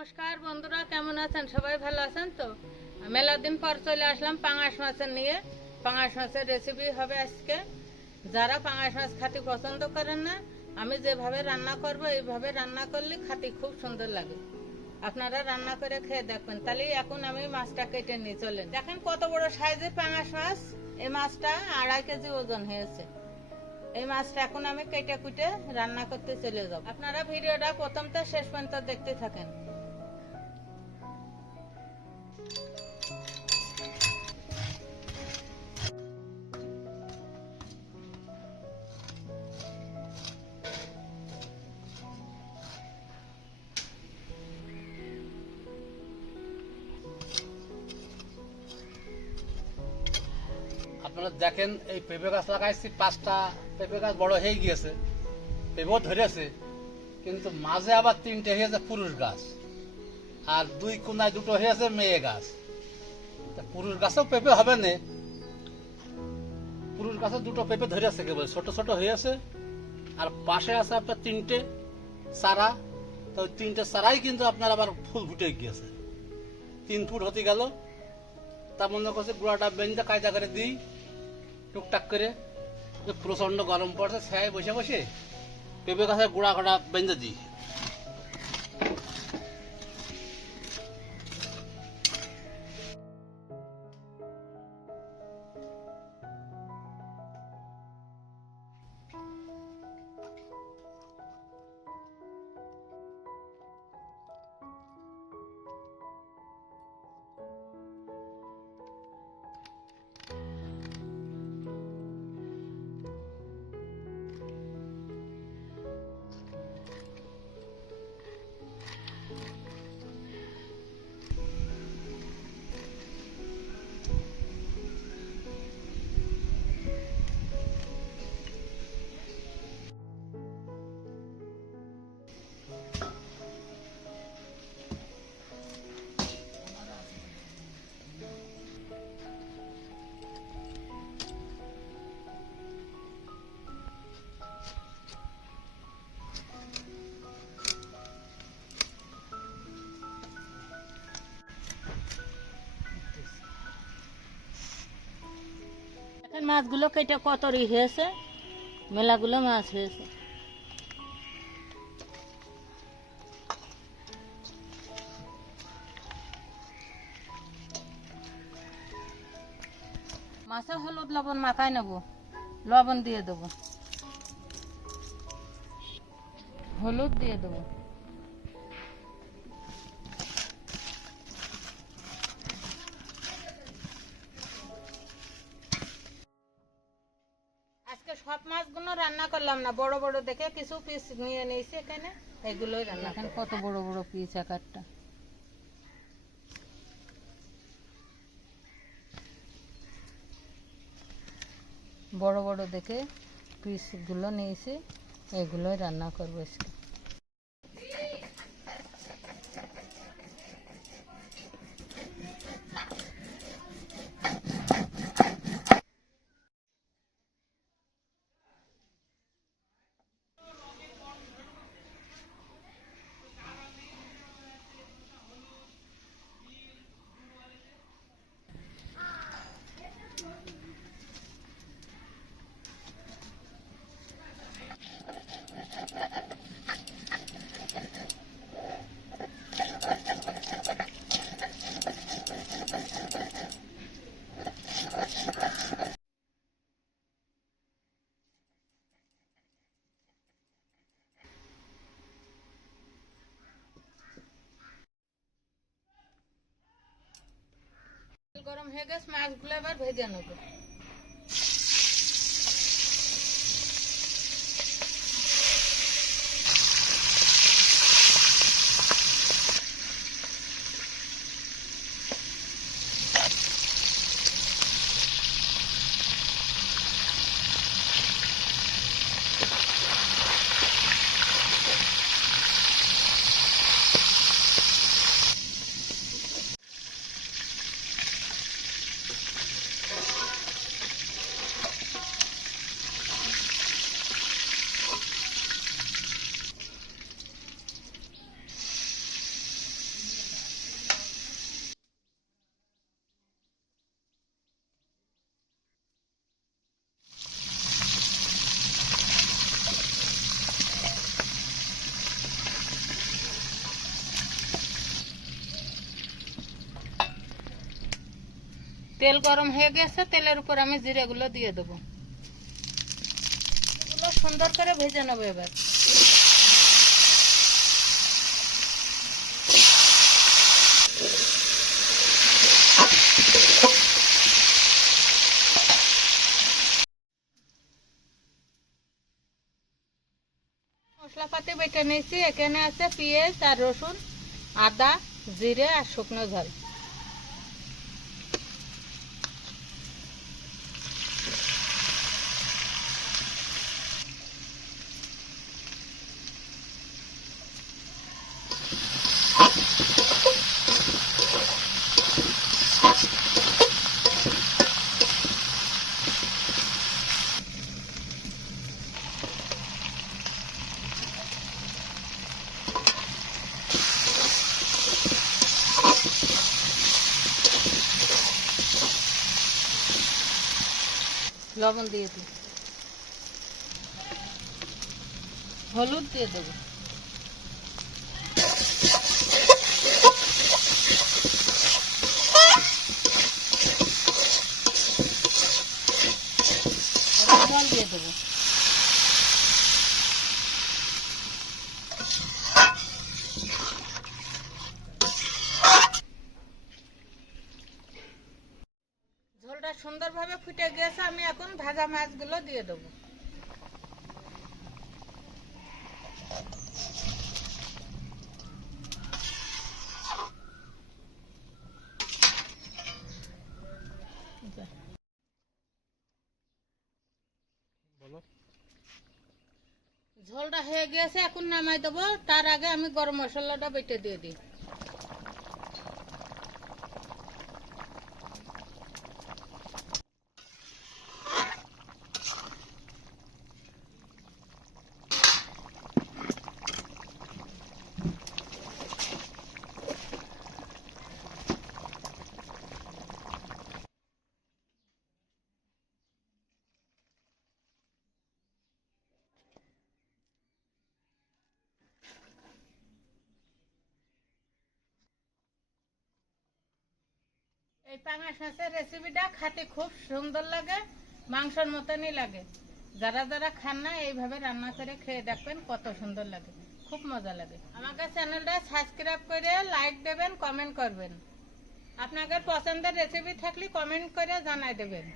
নমস্কার বন্ধুরা, কেমন আছেন? সবাই ভালো আছেন তো? মেলা দিন পর চলে আসলাম পাঙাশ মাছের নিয়ে। পাঙাশ মাছের রেসিপি হবে আজকে। যারা পাঙাশ মাছ খাতি পছন্দ করেন না, আমি যেভাবে রান্না করব, এইভাবে রান্না করলে খাতি খুব সুন্দর লাগে। আপনারা রান্না করে খেয়ে দেখবেন। তাহলে এখন আমি মাছটা কেটে নিয়ে চলেন। দেখেন কত বড় সাইজের পাঙাশ মাছ। এই মাছটা আড়াই কেজি ওজন হয়েছে। এই মাছটা এখন আমি কেটে কুটে রান্না করতে চলে যাব। আপনারা ভিডিওটা প্রথম থেকে শেষ পর্যন্ত দেখতে থাকেন। আপনারা দেখেন, এই পেঁপে গাছ লাগাইছি, পাঁচটা পেঁপে গাছ বড় হয়ে গিয়েছে, পেঁপেও ধরেছে, কিন্তু মাঝে আবার তিনটে হয়েছে পুরুষ গাছ, আর দুই কোনায় দুটো হয়েছে মেয়ে গাছ। তা পুরুষ গাছেও পেঁপে হবে না। পুরুষ গাছে দুটো পেঁপে ধরেছে কেবল, ছোট ছোট হয়েছে, আর পাশে আছে আপনার তিনটে চারা। তো তিনটে চারাই কিন্তু আপনার আবার ফুল ফুটে গিয়েছে। তিন ফুট হতে গেল। তা মনে করছে, গুঁড়াটা বেঞ্জা কায়দা করে দিই। টুকটাক করে যে প্রচণ্ড গরম পড়ছে ছায় বসে বসে পেঁপে গাছের গুঁড়া গোড়া বেঁধে দিই। মাছগুলো কেটে কত রি হয়েছে? মেলাগুলো মাছ হয়েছে। মাছে হলুদ, লবণ মাখায় নেব। লবণ দিয়ে দেবো। হলুদ দিয়ে দেবো। রান্না করলাম না বড় বড় দেখে কিছু পিস নিয়ে নিয়েছি এখানে এগুলোই রান্না এখন কত বড় বড় পিস এক একটা? বড় বড় দেখে পিসগুলো নিয়েছি এগুলোই রান্না করব আজকে তেল গরম হয়ে গেছে মাছগুলো এবার ভেজে নেব তেল গরম হয়ে গেছে, তেলের উপর আমি জিরেগুলো দিয়ে দেবো। এগুলো সুন্দর করে ভেজে নেব এবার। মশলাপাতি বেটে নিয়েছি, এখানে আছে পেঁয়াজ আর রসুন, আদা, জিরে আর শুকনো ঝাল লবণ দিয়ে দিই। হলুদ দিয়ে দেবো। এবার জল দিয়ে দেবো ঝোলটা সুন্দরভাবে ফুটে গেছে আমি এখন ভাজা মাছগুলো দিয়ে দেবো। ঝোলটা হয়ে গেছে এখন নামাই দেবো। তার আগে আমি গরম মশলাটা বেটে দিয়ে দিই। এই পাঙাশ মাছের রেসিপিটা খেতে খুব সুন্দর লাগে, মাংসর মতনই লাগে। যারা যারা খান না, এইভাবে রান্না করে খেয়ে দেখবেন কত সুন্দর লাগে, খুব মজা লাগে। আমাকে চ্যানেলটা সাবস্ক্রাইব করে লাইক দেবেন কমেন্ট করবেন। আপনাদের পছন্দের রেসিপি থাকলে কমেন্ট করে জানাই দেবেন।